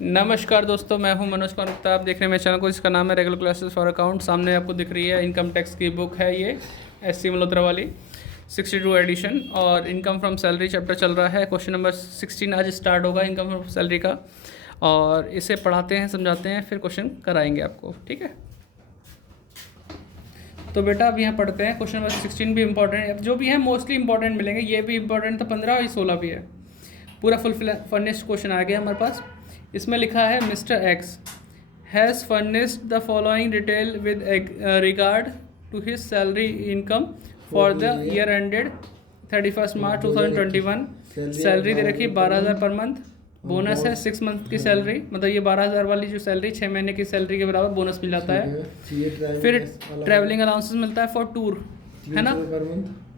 नमस्कार दोस्तों, मैं हूं मनोज कुमार गुप्ता। आप देख रहे हैं मेरे चैनल को, इसका नाम है रेगुलर क्लासेस फॉर अकाउंट। सामने आपको दिख रही है इनकम टैक्स की बुक है ये, एससी मल्होत्रा वाली 62 एडिशन, और इनकम फ्रॉम सैलरी चैप्टर चल रहा है। क्वेश्चन नंबर 16 आज स्टार्ट होगा इनकम फ्रॉम सैलरी का, और इसे पढ़ाते हैं, समझाते हैं, फिर क्वेश्चन कराएंगे आपको। ठीक है, तो बेटा अब यहाँ पढ़ते हैं। क्वेश्चन नंबर 16 भी इंपॉर्टेंट है, जो भी है मोस्टली इंपॉर्टेंट मिलेंगे। ये भी इंपॉर्टेंट था 15 और ये 16 भी है। पूरा फुल फर्निश्ड क्वेश्चन आ गया हमारे पास। इसमें लिखा है mister X has furnished the following detail with regard to his salary income for the year ended 31 March 2021। Salary दे रखी 12,000 पर मंथ। बोनस है 6 मंथ की सैलरी, मतलब ये 12,000 वाली जो सैलरी 6 महीने की सैलरी के बराबर बोनस मिल जाता है। फिर ट्रैवलिंग अलाउंसेस मिलता है फॉर टूर, है ना,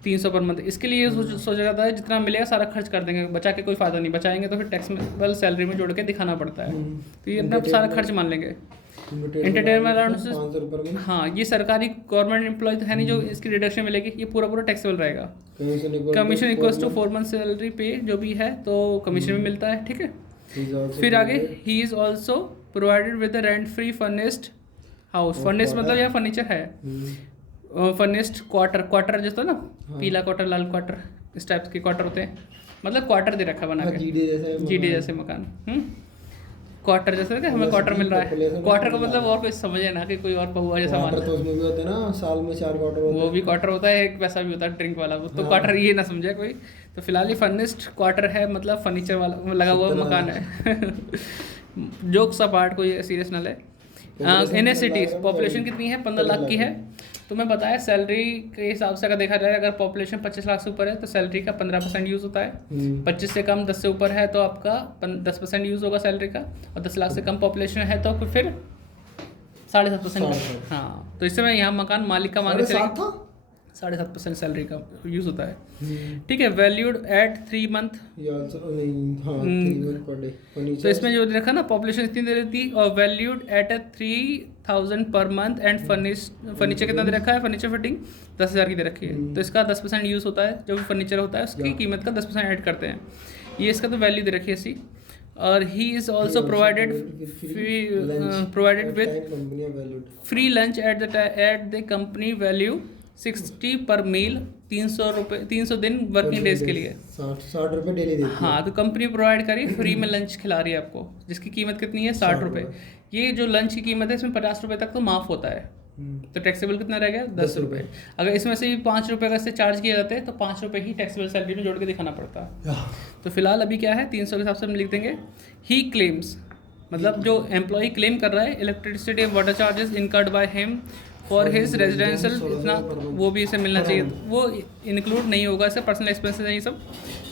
300 पर मंथ। इसके लिए सोचा जाता है जितना मिलेगा सारा खर्च कर देंगे, बचा के कोई फ़ायदा नहीं, बचाएंगे तो फिर टैक्स में सैलरी में जोड़ के दिखाना पड़ता है। तो ये अपना सारा खर्च मान लेंगे। एंटरटेनमेंट अलाउंसेस, हाँ, ये सरकारी गवर्नमेंट एम्प्लॉय तो है नहीं जो इसकी डिडक्शन मिलेगी, ये पूरा टैक्सेबल रहेगा। Commission equals to 4 month salary पे जो भी है, तो कमीशन भी मिलता है। ठीक है, फिर आगे he is also provided with the rent free furnished house. Furnished मतलब यह फर्नीचर है। फर्निश्ड क्वार्टर जैसा ना, पीला क्वार्टर, लाल क्वार्टर, इस टाइप के क्वार्टर होते हैं, मतलब क्वार्टर दे रखा बना के, जीडी जैसे मकान। क्वार्टर जैसे कि हमें क्वार्टर मिल रहा है। क्वार्टर का मतलब और कोई समझे ना कि कोई और पहुआ जैसा मान, तो उसमें भी होते हैं ना, साल में 4 क्वार्टर होते हैं। वो भी क्वार्टर होता है, एक पैसा भी होता है ड्रिंक वाला, वो तो क्वार्टर ये ना समझे कोई। तो फिलहाल ये फर्निश्ड क्वार्टर है, मतलब फर्नीचर वाला लगा हुआ मकान है। जोक्स अपार्ट, कोई सीरियस ना ले। इन ए सिटी पॉपुलेशन कितनी है? 15 लाख की है। तो मैं बताया सैलरी के हिसाब से अगर देखा जाए, अगर पॉपुलेशन 25 लाख से ऊपर है तो सैलरी का 15% यूज़ होता है। 25 से कम, 10 से ऊपर है तो आपका 10% यूज़ होगा सैलरी का, और 10 लाख से कम पॉपुलेशन है तो फिर 7.5%। हाँ, तो इससे मैं यहाँ मकान मालिक का मांगे चलेगा, 7.5% सैलरी का यूज़ होता है। ठीक है, वैल्यूड एट 3 मंथ। तो इसमें जो रखा ना, पॉपुलेशन इतनी दे रही थी, और वैल्यूड एट 3,000 पर मंथ, एंड फर्नीचर कितना दे रखा है? फर्नीचर फिटिंग 10,000 की दे रखी है। तो इसका 10% यूज़ होता है, जो भी फर्नीचर होता है उसकी कीमत का 10% ऐड करते हैं। ये इसका तो वैल्यू दे रखी है इसी। और he is also provided with free lunch at the company value 60 पर मील, 300 रुपये, 300 दिन वर्किंग डेज के लिए 60 रुपये डेली देती है। हाँ, तो कंपनी प्रोवाइड करी, फ्री में लंच खिला रही है आपको, जिसकी कीमत कितनी है? 60 रुपये। ये जो लंच की कीमत है इसमें 50 रुपये तक तो माफ़ होता है। तो टैक्सेबल कितना रह गया? 10 रुपये। अगर इसमें से 5 रुपये अगर से चार्ज किए जाते हैं तो 5 रुपये ही टैक्सेबल सैलरी में जोड़ के दिखाना पड़ता है। तो फिलहाल अभी क्या है, 300 के हिसाब से हम लिख देंगे ही क्लेम्स, मतलब जो एम्प्लॉय क्लेम कर रहा है electricity and water charges incurred by him for his residential, इतना वो भी इसे मिलना चाहिए, वो इंक्लूड नहीं होगा, इसे पर्सनल एक्सपेंसेस हैं ये सब।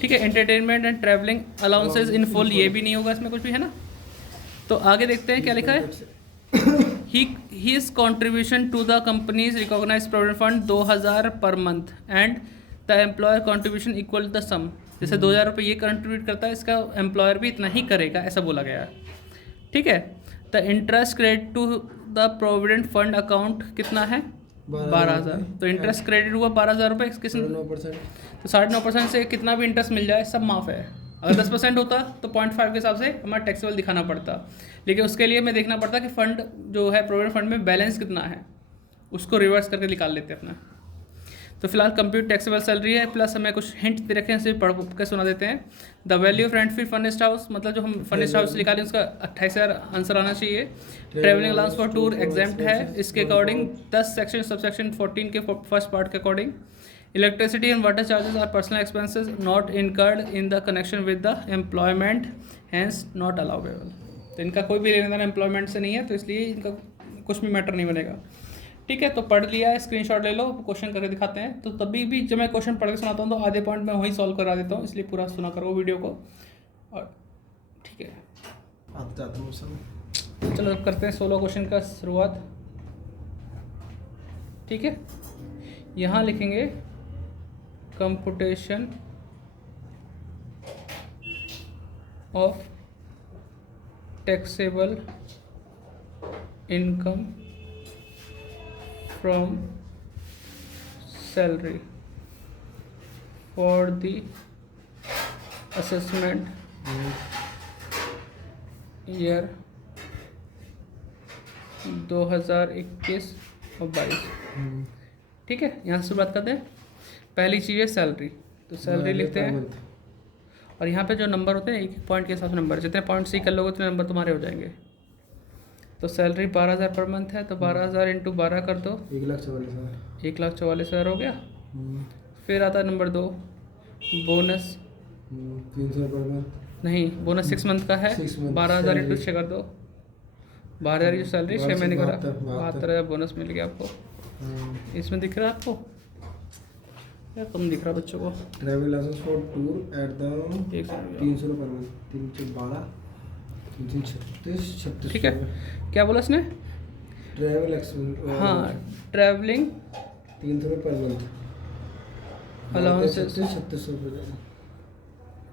ठीक है, entertainment and travelling allowances in full, ये भी नहीं होगा इसमें कुछ भी, है ना। तो आगे देखते हैं क्या लिखा है। He is contribution to the company's recognised provident fund 2,000 per month, and the employer contribution equal the sum. जैसे 2,000 रुपये ये कंट्रीब्यूट करता है, इसका एम्प्लॉयर भी इतना ही करेगा, ऐसा बोला गया है। ठीक है, the interest credit to the provident fund account कितना है? 12,000। तो इंटरेस्ट क्रेडिट हुआ 12,000 रुपये, किस 9%। तो 9.5% से कितना भी इंटरेस्ट मिल जाए सब माफ़ है। अगर 10% होता तो 0.5 के हिसाब से हमारा टैक्सेबल दिखाना पड़ता, लेकिन उसके लिए मैं देखना पड़ता कि फ़ंड जो है प्रोविडेंट फंड में बैलेंस कितना है, उसको रिवर्स करके निकाल लेते हैं अपना। तो फिलहाल कंप्यूट टैक्सेबल सैलरी है, प्लस हमें कुछ हिंट दे रखे हैं, सिर्फ पढ़ के सुना देते हैं। The value of rent free furnished house, मतलब जो हम फर्निश्ड हाउस निकालें उसका 28,000 आंसर आना चाहिए। Travelling allowance for tour exempt है, इसके अकॉर्डिंग 10 सेक्शन सबसेक्शन 14 के फर्स्ट पार्ट के according. Electricity and water charges are personal expenses not incurred in the connection with the employment, hence not allowable. तो इनका कोई भी लेना देना एम्प्लॉयमेंट से नहीं है, तो इसलिए इनका कुछ भी मैटर नहीं बनेगा। ठीक है, तो पढ़ लिया है, स्क्रीनशॉट ले लो, क्वेश्चन करके दिखाते हैं। तो तभी भी जब मैं क्वेश्चन पढ़ के सुनाता हूँ तो आधे पॉइंट मैं वहीं सॉल्व करा देता हूँ, इसलिए पूरा सुना करो वीडियो को। और ठीक है, चलो करते हैं 16 क्वेश्चन का शुरुआत। ठीक है, यहाँ लिखेंगे computation of taxable income from salary for the assessment year 2021 और 22। ठीक है, यहाँ से शुरुआत करते हैं। पहली चीज़ है सैलरी, तो सैलरी लिखते हैं और यहाँ पे जो नंबर होते हैं एक एक पॉइंट के हिसाब से नंबर, जितने पॉइंट सही कर लोगे उतने नंबर तुम्हारे हो जाएंगे। तो सैलरी 12,000 पर मंथ है, तो 12,000 इंटू 12 कर दो, 1,44,000। 1,44,000 हो गया। फिर आता है नंबर 2, बोनस 300 पर मंथ। नहीं, बोनस 6 मंथ का है, 6 month 12,000 इंटू salary। 6 कर दो, 12,000 की सैलरी 6 महीने का 72,000 72,000 बोनस मिल गया आपको। इसमें दिख रहा है आपको या कम दिख रहा है बच्चों को? Travel license for tour at the एक सेकंड। 300 पर मंथ। 312 336 36। ठीक है, क्या बोला इसने? Travel expense. हाँ, ट्रैवलिंग 300 पर मंथ। अलाउंसेस, 36 रुपये।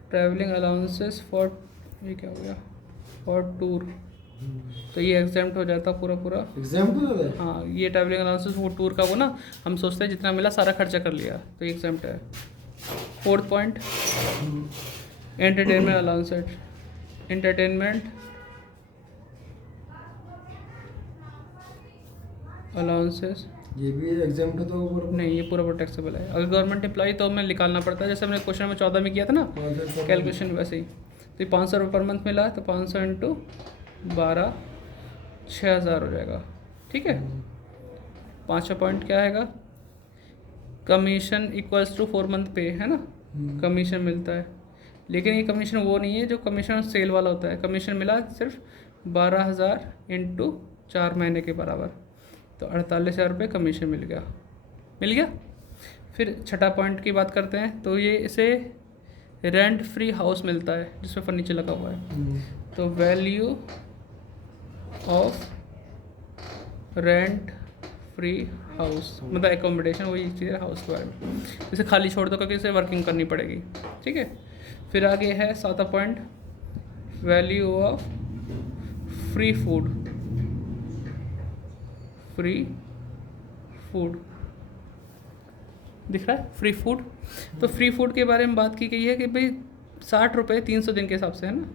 ट्रैवलिंग अलाउंसेस फॉर, ये क्या हो गया, फॉर टूर, तो ये एग्जाम्प्ट हो जाता पूरा पूरा। एग्जाम को है। हाँ, ये ट्रैवलिंग अलाउंसेस वो टूर का वो ना, हम सोचते हैं जितना मिला सारा खर्चा कर लिया, तो ये एग्जाम्प्ट है। 4th point, entertainment allowances, entertainment allowances ये भी एग्जाम का तो ऊपर नहीं, ये पूरा टैक्सेबल है। अगर गवर्नमेंट एम्प्लॉय तो हमें निकालना पड़ता है, जैसे हमने क्वेश्चन नंबर 14 में किया था ना कैलकुलेशन, वैसे ही। तो ये 500 रुपये पर मंथ मिला, तो 500 इंटू 12 6,000 हो जाएगा। ठीक है, 5वां पॉइंट क्या आएगा? कमीशन इक्वल्स टू 4 मंथ पे, है ना, कमीशन मिलता है। लेकिन ये कमीशन वो नहीं है जो कमीशन सेल वाला होता है। कमीशन मिला सिर्फ 12,000 इंटू 4 महीने के बराबर, तो 48,000 रुपये कमीशन मिल गया। फिर छठा पॉइंट की बात करते हैं, तो ये इसे रेंट फ्री हाउस मिलता है जिसमें फर्नीचर लगा हुआ है। तो value of rent free house मतलब एकोमोडेशन, वही चीज़ है हाउस के बारे में। इसे खाली छोड़ दो क्योंकि इसे वर्किंग करनी पड़ेगी। ठीक है, फिर आगे है 7वां point, value of free food दिख रहा है, फ्री फूड। तो फ्री फूड के बारे में बात की गई है कि भाई 60 रुपये 300 दिन के हिसाब से, है ना,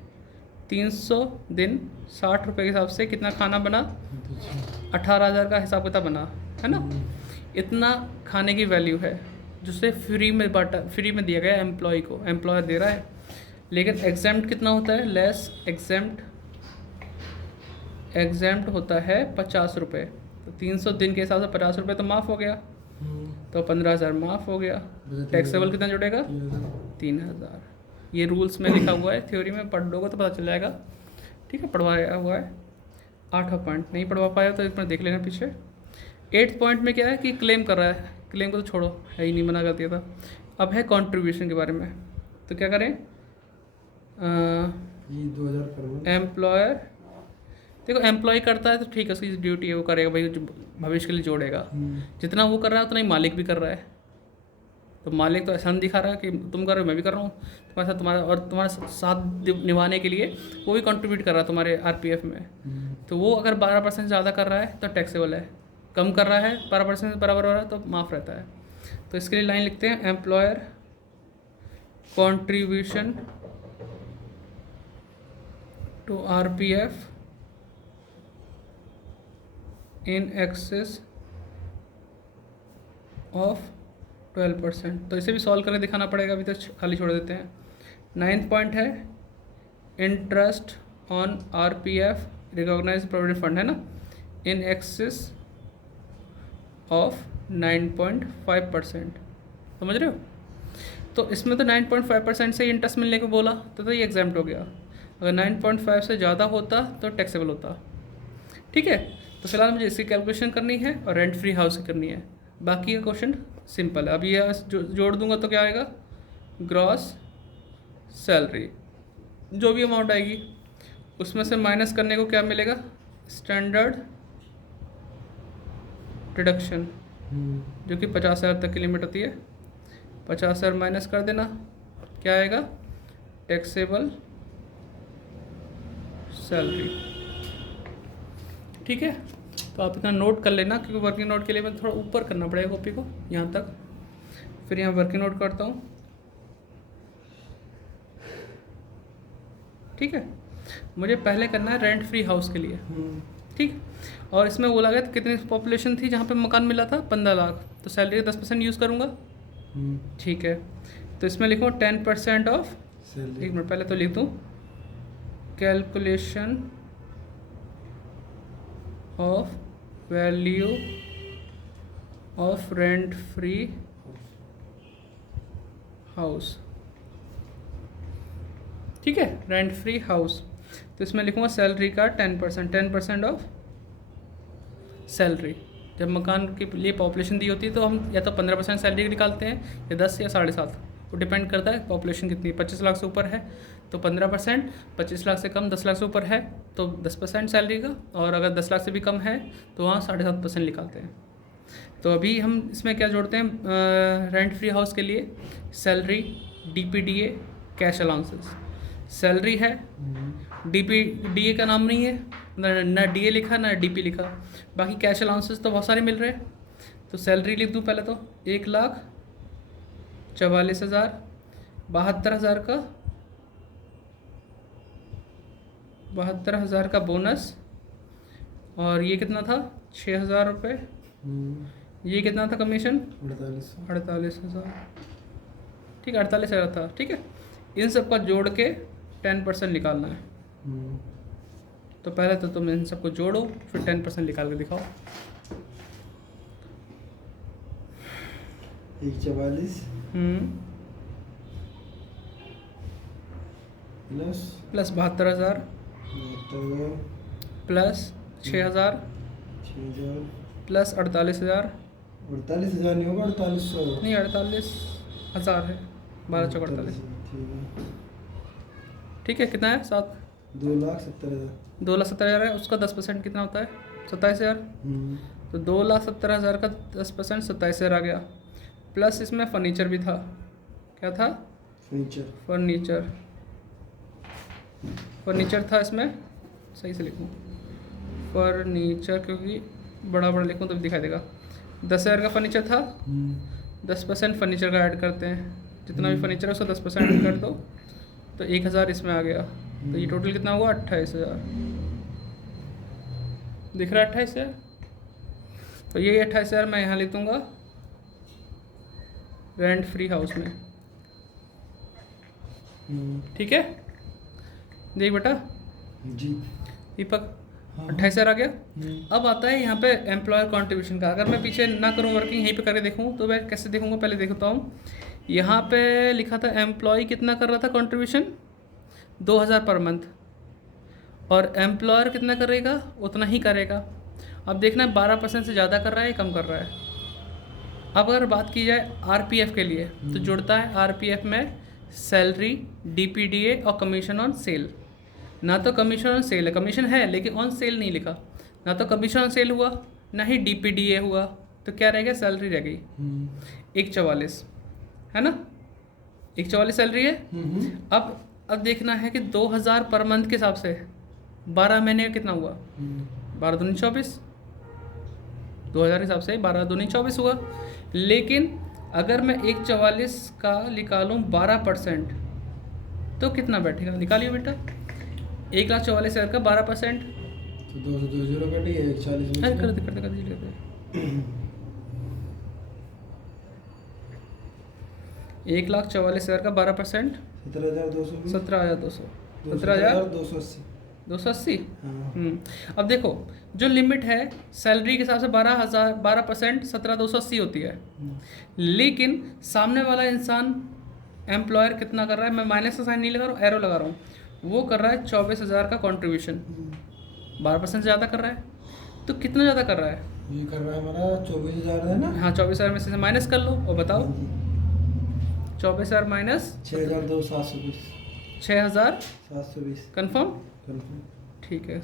300 दिन 60 रुपये के हिसाब से कितना खाना बना? 18,000 का हिसाब किताब बना, है ना। इतना खाने की वैल्यू है जिससे फ्री में दिया गया एम्प्लॉय को, एम्प्लॉयर दे रहा है। लेकिन एग्जाम्प्ट कितना होता है? लेस एग्जाम्प्ट होता है 50 रुपये। तो 300 दिन के हिसाब से 50 रुपये तो माफ़ हो गया, तो 15,000 माफ़ हो गया। टैक्सेबल कितना जुड़ेगा? 3,000। ये रूल्स में लिखा हुआ है, थ्योरी में पढ़ लोगे तो पता चल जाएगा। ठीक है, पढ़वाया हुआ है। 8वां पॉइंट नहीं पढ़वा पाया तो एक बार देख लेना पीछे। 8th पॉइंट में क्या है कि क्लेम कर रहा है, क्लेम को तो छोड़ो, है ही नहीं, मना कर दिया था। अब है कंट्रीब्यूशन के बारे में, तो क्या करें? 2000 एम्प्लॉयर, देखो एम्प्लॉय करता है तो ठीक है, उसकी ड्यूटी है, वो करेगा भाई, भविष्य के लिए जोड़ेगा। जितना वो कर रहा है उतना ही मालिक भी कर रहा है। तो मालिक तो एहसान दिखा रहा है कि तुम कर रहे हो, मैं भी कर रहा हूँ, तुम्हारे साथ, तुम्हारा साथ निभाने के लिए वो भी कंट्रीब्यूट कर रहा है तुम्हारे आरपीएफ में। तो वो अगर 12% ज़्यादा कर रहा है तो टैक्सेबल है, कम कर रहा है 12% बराबर हो रहा है तो माफ़ रहता है। तो इसके लिए लाइन लिखते हैं, employer contribution to RPF in excess of 12%। तो इसे भी सॉल्व करके दिखाना पड़ेगा, अभी तो खाली छोड़ देते हैं। 9th पॉइंट है interest on RPF recognised provident fund, है ना, इन एक्सेस ऑफ 9.5%। समझ रहे हो? तो इसमें तो 9.5% से इंटरेस्ट मिलने को बोला, तो ये एग्जाम्प्ट हो गया। अगर 9.5 से ज़्यादा होता तो टैक्सेबल होता। ठीक है, तो फिलहाल मुझे इसकी कैलकुलेशन करनी है और रेंट फ्री हाउस की करनी है। बाकी का क्वेश्चन सिंपल है। अभी यह जोड़ दूंगा तो क्या आएगा? ग्रॉस सैलरी, जो भी अमाउंट आएगी उसमें से माइनस करने को क्या मिलेगा? स्टैंडर्ड डिडक्शन, जो कि 50,000 तक की लिमिट होती है। 50,000 माइनस कर देना, क्या आएगा? Taxable salary. ठीक है, तो आप इतना नोट कर लेना, क्योंकि वर्किंग नोट के लिए मैं थोड़ा ऊपर करना पड़ेगा कॉपी को यहाँ तक। फिर यहाँ वर्किंग नोट करता हूँ। ठीक है, मुझे पहले करना है रेंट फ्री हाउस के लिए, ठीक। और इसमें बोला गया कितनी पॉपुलेशन थी जहाँ पे मकान मिला था, 15 लाख, तो सैलरी का 10% यूज़ करूँगा, ठीक है। तो इसमें लिखूँ 10% ऑफ, एक मिनट पहले तो लिख दूँ, calculation of value of rent free house, ठीक है, रेंट फ्री हाउस। तो इसमें लिखूँगा सैलरी का 10% ऑफ सैलरी। जब मकान के लिए पॉपुलेशन दी होती है तो हम या तो 15% सैलरी निकालते हैं या 10 या 7.5, वो डिपेंड करता है पॉपुलेशन कितनी है। 25 लाख से ऊपर है तो 15%, 25 लाख से कम 10 लाख से ऊपर है तो 10% सैलरी का, और अगर 10 लाख से भी कम है तो वहाँ 7.5% निकालते हैं। तो अभी हम इसमें क्या जोड़ते हैं, रेंट फ्री हाउस के लिए salary, DPDA, cash allowances. Salary है, DPDA का नाम नहीं है, ना DA लिखा ना DP लिखा, बाकी कैश अलाउंसेस तो बहुत सारे मिल रहे हैं। तो सैलरी लिख दूँ पहले तो 1,44,000, 72,000 का बोनस, और ये कितना था 6,000 रुपये, ये कितना था कमीशन 48,000, ठीक है 48,000 था, ठीक है। इन सबका जोड़ के 10% निकालना है। तो पहले तो तुम इन सबको जोड़ो फिर 10% निकाल के दिखाओ। 1,44 प्लस 72,000 प्लस 6,000 प्लस 48,000, 48,000 नहीं होगा, 4800 नहीं 48,000 है, 12 चौक 48, ठीक है। कितना है 2,70,000, 2,70,000 है, उसका 10% कितना होता है 27,000, तो 2,70,000 का 10% 27,000 आ गया। प्लस इसमें फर्नीचर भी था, क्या था फर्नीचर था इसमें, सही से लिखूँ फर्नीचर, क्योंकि बड़ा बड़ा लिखूँ तब दिखाई देगा। 10,000 का फर्नीचर था, 10% फर्नीचर का ऐड करते हैं, जितना भी फर्नीचर है उसका 10% कर दो तो 1,000 इसमें आ गया। तो ये टोटल कितना हुआ 28,000, दिख रहा है 28,000। तो ये 28,000 मैं यहाँ लिख दूँगा रेंट फ्री हाउस में, ठीक है। देख बेटा जी दीपक, 28,000 आ गया। अब आता है यहाँ पे एम्प्लॉयर कॉन्ट्रीब्यूशन का। अगर मैं पीछे ना करूँ वर्किंग, यहीं पे करके देखूँ तो मैं कैसे देखूँगा, पहले देखता हूँ। यहाँ पे लिखा था एम्प्लॉय कितना कर रहा था कंट्रीब्यूशन 2,000 पर मंथ, और एम्प्लॉयर कितना करेगा उतना ही करेगा। अब देखना 12% से ज़्यादा कर रहा है कम कर रहा है। अब अगर बात की जाए RPF के लिए तो जुड़ता है RPF में सैलरी, DPDA और कमीशन ऑन सेल। ना तो कमीशन ऑन सेल है, कमीशन है लेकिन ऑन सेल नहीं लिखा, ना तो कमीशन ऑन सेल हुआ ना ही DPDA हुआ, तो क्या रह गया सैलरी रह गई 1,44, है ना, 1,44 सैलरी है। अब देखना है कि 2,000 पर मंथ के हिसाब से 12 महीने का कितना हुआ, 12 दूनी 24, 2,000 के हिसाब से 12 दूनी 24 हुआ। लेकिन अगर मैं 1,44 का निकालूँ 12% तो कितना बैठेगा, निकालिए बेटा। 1,44,000 का 12%, तो 2 कट गया, 1,40 में कर दीजिए 1,44,000 का 12%, 17,220, 17,200, 17,280, 280। हाँ। अब देखो जो लिमिट है सैलरी के हिसाब से 12% 17,280 होती है, लेकिन सामने वाला इंसान एम्प्लॉयर कितना कर रहा है, मैं माइनस का साइन नहीं लगा रहा हूँ, एरो लगा रहा हूँ, वो कर रहा है 24,000 का कंट्रीब्यूशन, 12% ज़्यादा कर रहा है। तो कितना ज़्यादा कर रहा है, ये कर रहा है हमारा 24,000 है ना। हाँ 24,000 में से माइनस कर लो और बताओ 24,000 माइनस 6,720, 6,720 कंफर्म, ठीक है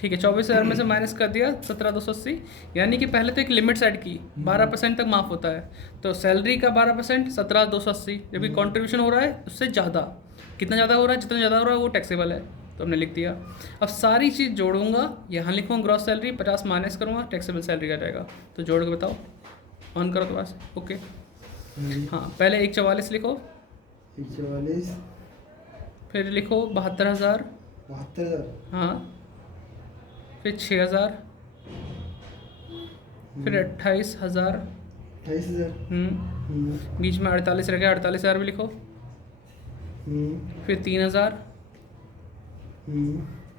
24,000 में से माइनस कर दिया 17,280, यानी कि पहले तो एक लिमिट सेट की 12% तक माफ़ होता है। तो सैलरी का 12% 17,280, जबकि कंट्रीब्यूशन हो रहा है उससे ज़्यादा, कितना ज़्यादा हो रहा है, जितना ज़्यादा हो रहा है वो टैक्सेबल है, तो हमने लिख दिया। अब सारी चीज़ जोड़ूंगा, यहाँ लिखूँगा ग्रॉस सैलरी 50 माइनस करूँगा टैक्सेबल सैलरी का जाएगा, तो जोड़ के बताओ, ऑन करो तो बस ओके। हाँ पहले 1,44 लिखो, 1,44, फिर लिखो 72,000 72,000। हाँ, फिर 6,000, फिर 28,000, 28,000। बीच में 48 रह गया, 48,000 भी लिखो। फिर 3,000,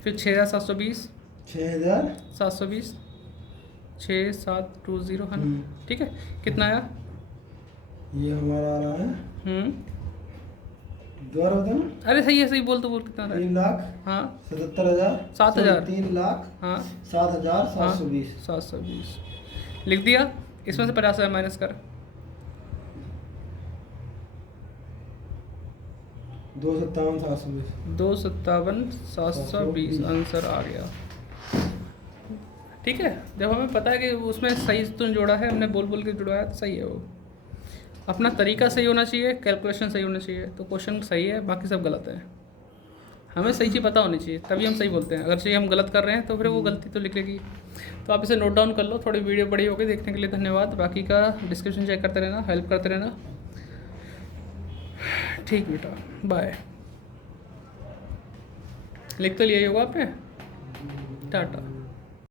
फिर 6,720, 6,720। 6720 है ना, ठीक है। कितना आया? ये हमारा आ रहा है, दोबारा बता ना। अरे सही है, सही बोल तो बोल, कितना आ रहा है? 3,77,000। हाँ 7,000। 7,000। हाँ 3,07,720। 720 लिख दिया। इसमें से 50,000 माइनस कर। 2,57,720। 2,57,720 आंसर आ गया। ठीक है, जब हमें पता है कि उसमें सही तो जोड़ा है, हमने बोल बोल के जुड़वाया तो सही है। वो अपना तरीका सही होना चाहिए, कैलकुलेशन सही होना चाहिए, तो क्वेश्चन सही है, बाकी सब गलत है। हमें सही चीज़ पता होनी चाहिए, तभी हम सही बोलते हैं। अगर चीज़ हम गलत कर रहे हैं तो फिर वो गलती तो लिखेगी। तो आप इसे नोट डाउन कर लो। थोड़ी वीडियो बड़ी होगी, देखने के लिए धन्यवाद। बाकी का डिस्क्रिप्शन चेक करते रहना, हेल्प करते रहना। ठीक बेटा, बाय। लिख तो लिया ही होगा आपने, टाटा।